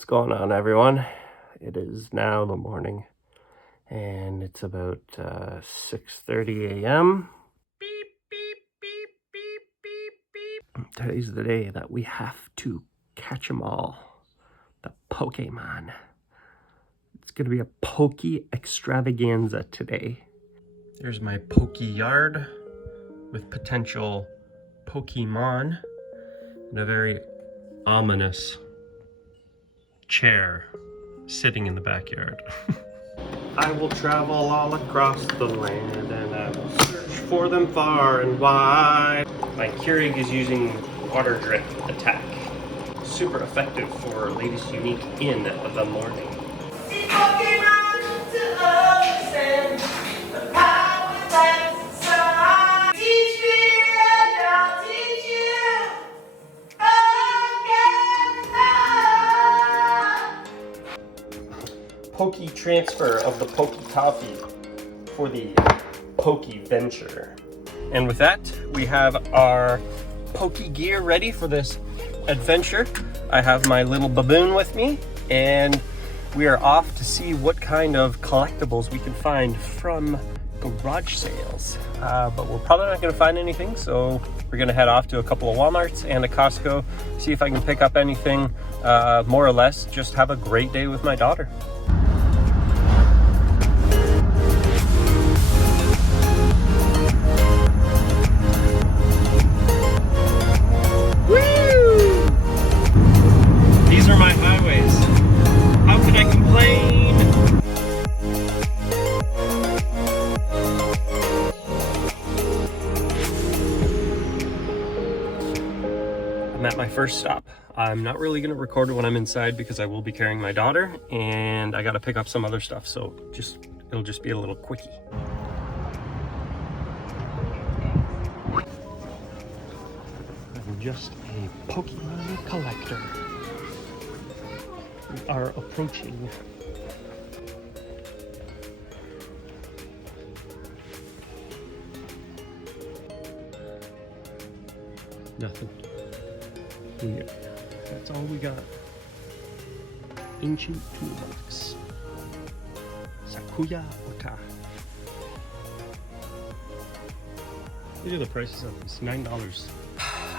What's going on, everyone? It is now the morning and it's about 6:30 a.m. Beep, beep, beep, beep, beep, beep. Today's the day that we have to catch them all. The Pokemon. It's gonna be a Poke extravaganza today. There's my Poke yard with potential Pokemon and a very ominous chair sitting in the backyard. I will travel all across the land and I will search for them far and wide. My Keurig is using water drip attack. Super effective for latest unique in the morning. Poke transfer of the Poke coffee for the Poke venture. And with that, we have our Poke gear ready for this adventure. I have my little baboon with me, and we are off to see what kind of collectibles we can find from garage sales. But we're probably not going to find anything, so we're going to head off to a couple of Walmarts and a Costco, see if I can pick up anything, more or less just have a great day with my daughter. I'm at my first stop. I'm not really going to record when I'm inside because I will be carrying my daughter and I got to pick up some other stuff, so it'll just be a little quickie. I'm just a Pokemon collector. We are approaching nothing. Yeah, that's all we got. Ancient toolbox. Sakuya Ota. Look at the prices of this, $9.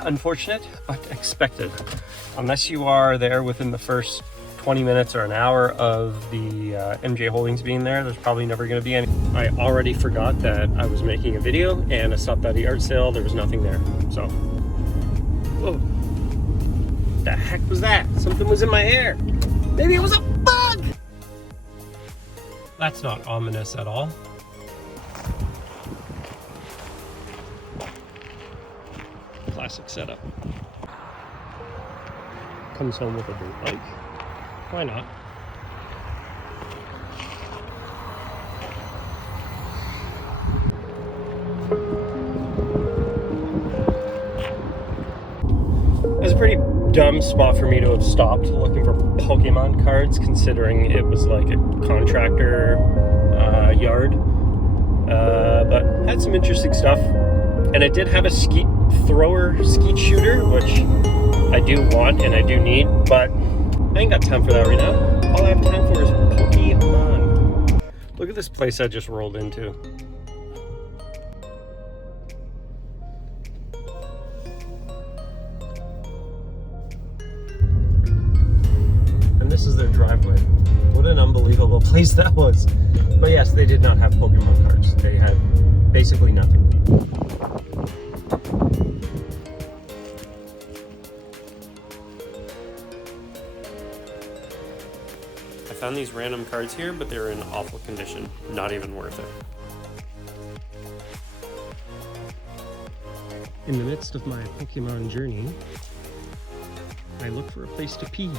Unfortunate, but expected. Unless you are there within the first 20 minutes or an hour of the MJ Holdings being there, there's probably never going to be any. I already forgot that I was making a video and I stopped at a yard sale. There was nothing there, so. Whoa. The heck was that? Something was in my hair. Maybe it was a bug! That's not ominous at all. Classic setup. Comes home with a dirt bike. Why not? It's a pretty dumb spot for me to have stopped looking for Pokemon cards, considering it was like a contractor yard, but had some interesting stuff. And it did have a skeet shooter, which I do want and I do need, but I ain't got time for that right now. All I have time for is Pokemon. Look at this place I just rolled into. This is their driveway. What an unbelievable place that was. But yes, they did not have Pokemon cards. They had basically nothing. I found these random cards here, but they were in awful condition. Not even worth it. In the midst of my Pokemon journey, I look for a place to pee.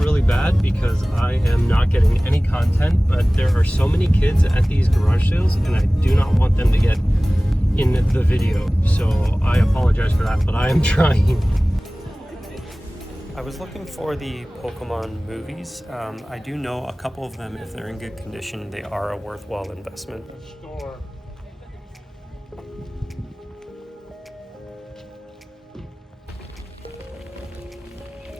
Really bad because I am not getting any content, but there are so many kids at these garage sales and I do not want them to get in the video, so I apologize for that, but I am trying. I was looking for the Pokemon movies. I do know a couple of them, if they're in good condition, they are a worthwhile investment.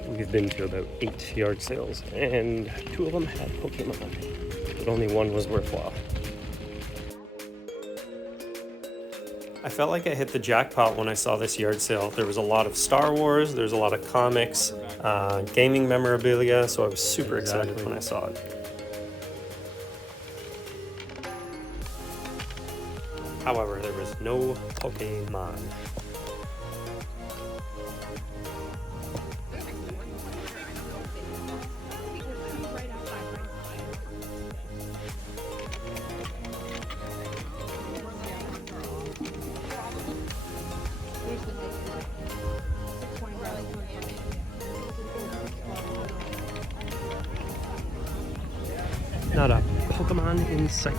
We've been to about 8 yard sales, and 2 of them had Pokemon, but only one was worthwhile. I felt like I hit the jackpot when I saw this yard sale. There was a lot of Star Wars, there's a lot of comics, gaming memorabilia, so I was super excited when I saw it. However, there was no Pokemon. Not a Pokemon in sight.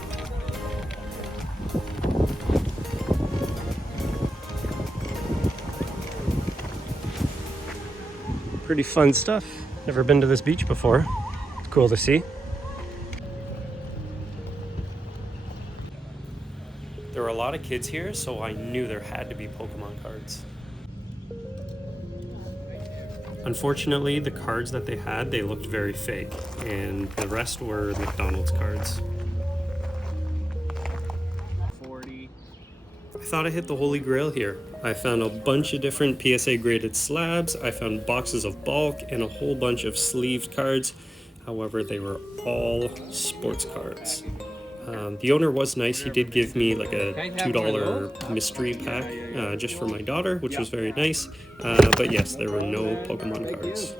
Pretty fun stuff. Never been to this beach before. It's cool to see. There were a lot of kids here, so I knew there had to be Pokemon cards. Unfortunately, the cards that they had, they looked very fake, and the rest were McDonald's cards. 40. I thought I hit the holy grail here. I found a bunch of different PSA graded slabs, I found boxes of bulk, and a whole bunch of sleeved cards. However, they were all sports cards. The owner was nice. He did give me like a $2 mystery pack just for my daughter, which was very nice. But yes, there were no Pokemon cards.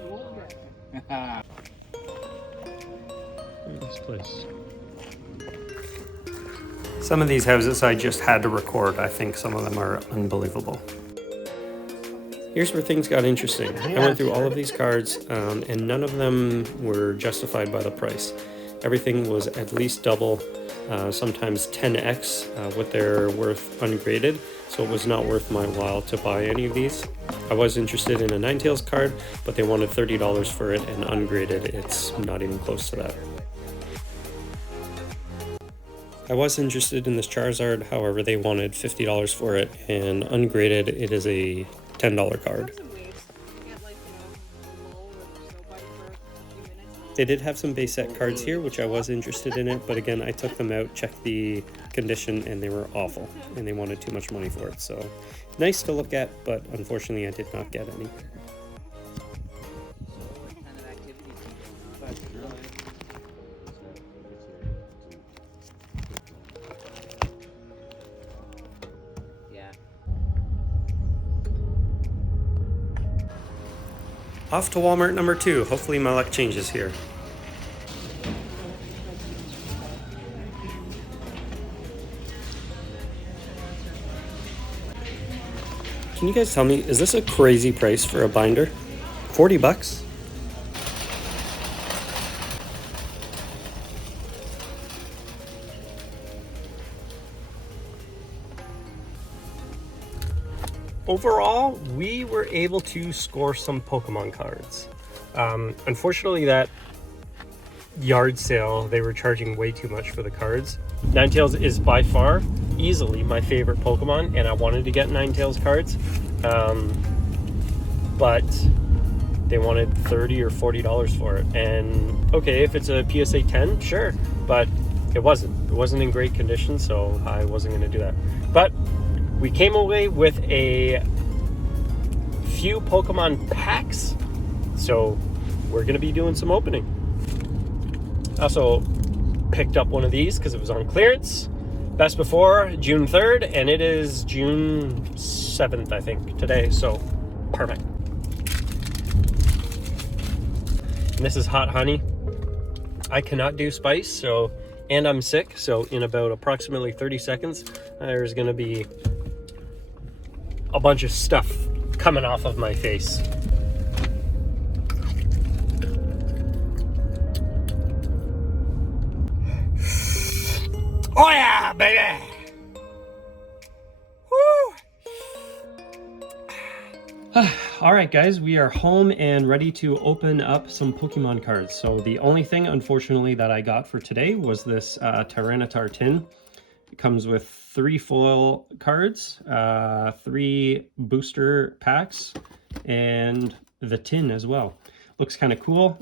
This place. Some of these houses I just had to record. I think some of them are unbelievable. Here's where things got interesting. I went through all of these cards and none of them were justified by the price. Everything was at least double, sometimes 10x what they're worth ungraded, so it was not worth my while to buy any of these. I was interested in a Ninetales card, but they wanted $30 for it, and ungraded it's not even close to that. I was interested in this Charizard, however they wanted $50 for it, and ungraded it is a $10 card. They did have some base set cards here, which I was interested in it, but again, I took them out, checked the condition, and they were awful, and they wanted too much money for it. So, nice to look at, but unfortunately I did not get any. Off to Walmart number 2. Hopefully my luck changes here. Can you guys tell me, is this a crazy price for a binder? 40 bucks? Overall, we were able to score some Pokemon cards. Unfortunately, that yard sale, they were charging way too much for the cards. Ninetales is by far, easily my favorite Pokemon, and I wanted to get Ninetales cards. But they wanted $30 or $40 for it. And okay, if it's a PSA 10, sure, but it wasn't. It wasn't in great condition, so I wasn't going to do that. But we came away with a few Pokemon packs, so we're going to be doing some opening. Also picked up one of these because it was on clearance. Best before June 3rd, and it is June 7th, I think, today, so perfect. And this is hot honey. I cannot do spice, and I'm sick, so in about approximately 30 seconds, there's going to be a bunch of stuff coming off of my face. Oh yeah, baby! Woo! All right, guys, we are home and ready to open up some Pokemon cards. So the only thing, unfortunately, that I got for today was this Tyranitar tin. It comes with 3 foil cards, 3 booster packs, and the tin as well. Looks kind of cool.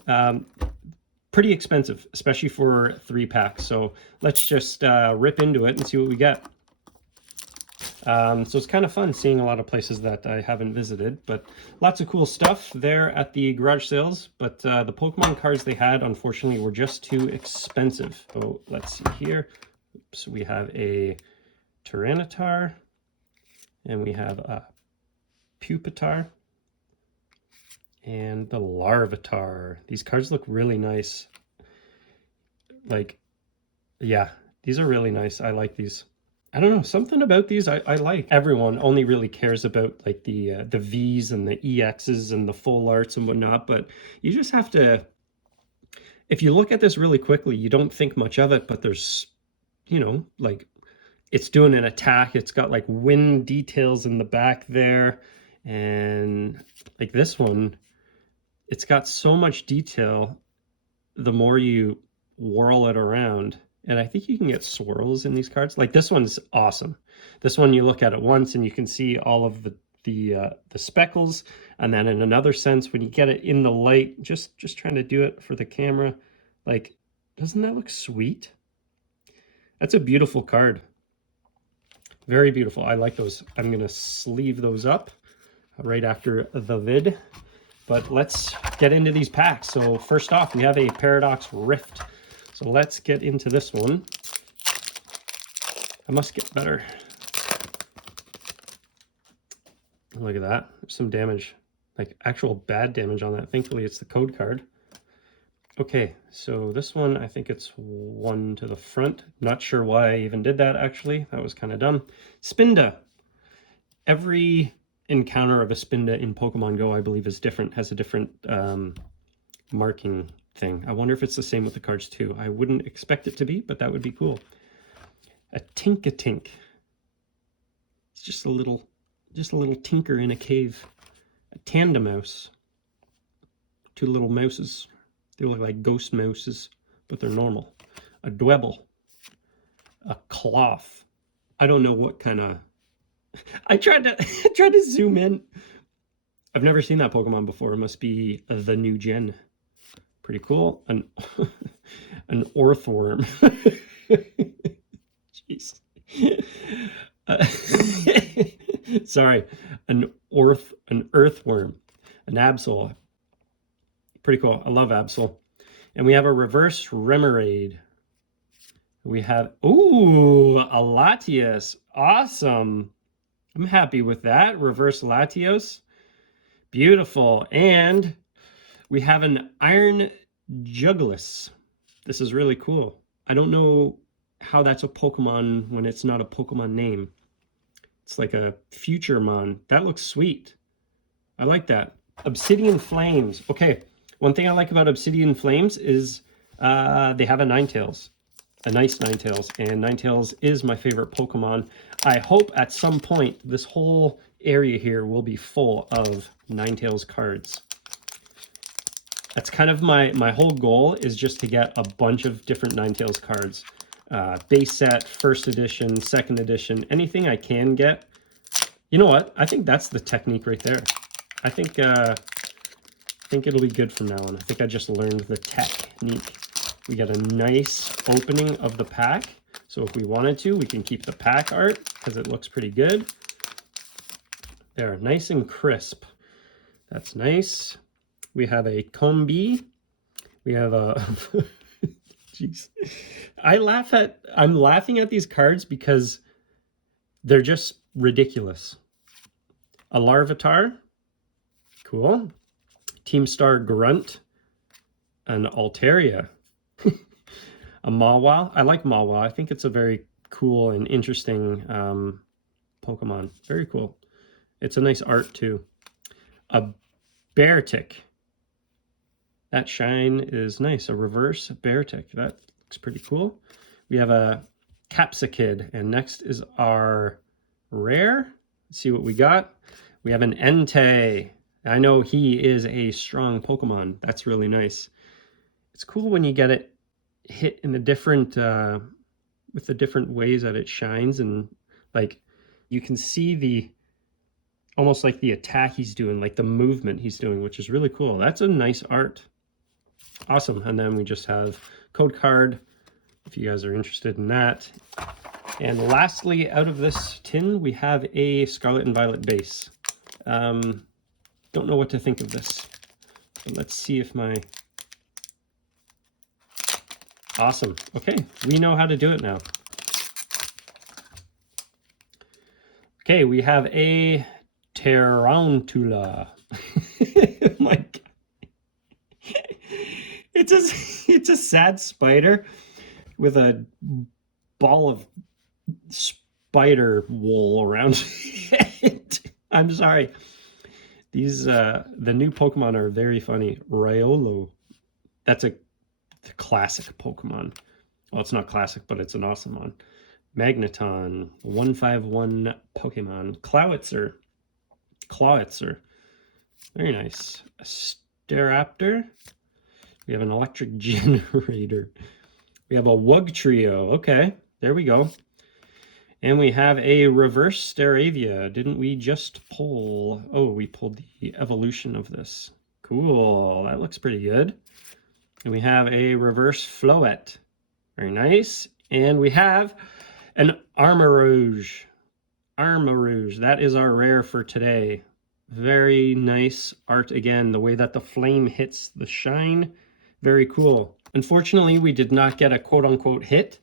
Pretty expensive, especially for 3 packs. So let's just rip into it and see what we get. So it's kind of fun seeing a lot of places that I haven't visited, but lots of cool stuff there at the garage sales. But the Pokemon cards they had, unfortunately, were just too expensive. So let's see here. Oops, we have a Tyranitar, and we have a Pupitar, and the Larvitar. These cards look really nice. Like, yeah, these are really nice. I like these. I don't know, something about these I like. Everyone only really cares about like the V's and the EXs and the full arts and whatnot, but you just have to, if you look at this really quickly, you don't think much of it, but there's, you know, like it's doing an attack. It's got like wind details in the back there. And like this one, it's got so much detail the more you whirl it around. And I think you can get swirls in these cards. Like this one's awesome. This one, you look at it once and you can see all of the speckles. And then in another sense, when you get it in the light, just trying to do it for the camera, like, doesn't that look sweet? That's a beautiful card. Very beautiful. I like those. I'm going to sleeve those up right after the vid. But let's get into these packs. So first off, we have a Paradox Rift. So let's get into this one. I must get better. Look at that. There's some damage, like actual bad damage on that. Thankfully, it's the code card. Okay, so this one, I think it's 1 to the front. Not sure why I even did that, actually. That was kind of dumb. Spinda. Every encounter of a Spinda in Pokemon Go, I believe, is different, has a different marking thing. I wonder if it's the same with the cards too. I wouldn't expect it to be, but that would be cool. A Tink-a-Tink. It's just a little tinker in a cave. A Tandemouse. 2 little mouses. They look like ghost mouses, but they're normal. A Dwebble. A Cloth. I don't know what kind of... I tried to zoom in. I've never seen that Pokemon before. It must be the new gen. Pretty cool. An Orthworm. Jeez. Sorry. An Earthworm. An Absol. Pretty cool. I love Absol. And we have a Reverse Remoraid. We have, ooh, a Latios. Awesome. I'm happy with that. Reverse Latios. Beautiful. And we have an Iron Jugulis. This is really cool. I don't know how that's a Pokemon when it's not a Pokemon name. It's like a Futuremon. That looks sweet. I like that. Obsidian Flames. Okay, one thing I like about Obsidian Flames is they have a Ninetales. A nice Ninetales. And Ninetales is my favorite Pokemon. I hope at some point this whole area here will be full of Ninetales cards. That's kind of my whole goal, is just to get a bunch of different Ninetales cards. Base set, first edition, second edition, anything I can get. You know what? I think that's the technique right there. I think it'll be good from now on. I think I just learned the technique. We get a nice opening of the pack. So if we wanted to, we can keep the pack art because it looks pretty good. There, nice and crisp. That's nice. We have a Combi. We have a... Jeez. I'm laughing at these cards because they're just ridiculous. A Larvitar. Cool. Team Star Grunt. An Altaria. A Mawile. I like Mawile. I think it's a very cool and interesting Pokemon. Very cool. It's a nice art too. A Beartic. That shine is nice. A reverse Beartic. That looks pretty cool. We have a Capsakid. And next is our rare. Let's see what we got. We have an Entei. I know he is a strong Pokemon. That's really nice. It's cool when you get it hit in the different, with the different ways that it shines, and like you can see the, almost like the attack he's doing, like the movement he's doing, which is really cool. That's a nice art. Awesome. And then we just have code card, if you guys are interested in that. And lastly, out of this tin, we have a Scarlet and Violet base. Don't know what to think of this, but let's see if my... Awesome. Okay, we know how to do it now. Okay, we have a Tarantula. My God. It's a sad spider with a ball of spider wool around it. I'm sorry. These the new Pokemon are very funny. Riolo. That's a classic Pokemon. Well, it's not classic, but it's an awesome one. Magneton, 151 Pokemon. Clawitzer. Very nice. A Staraptor. We have an electric generator. We have a Wugtrio. Okay, there we go. And we have a reverse Staravia. Didn't we just pull? Oh, we pulled the evolution of this. Cool. That looks pretty good. And we have a reverse Floette. Very nice. And we have an Armarouge. Armarouge. That is our rare for today. Very nice art again. The way that the flame hits the shine. Very cool. Unfortunately, we did not get a quote-unquote hit.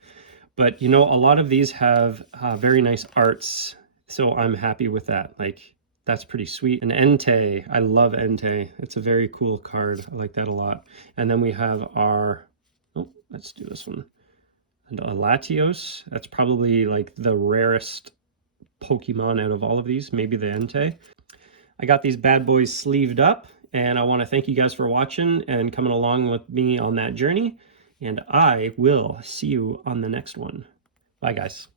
But, you know, a lot of these have very nice arts. So I'm happy with that. Like, that's pretty sweet. An Entei. I love Entei. It's a very cool card. I like that a lot. And then we have our... Oh, let's do this one. And a Latios. That's probably like the rarest Pokemon out of all of these. Maybe the Entei. I got these bad boys sleeved up. And I want to thank you guys for watching and coming along with me on that journey. And I will see you on the next one. Bye, guys.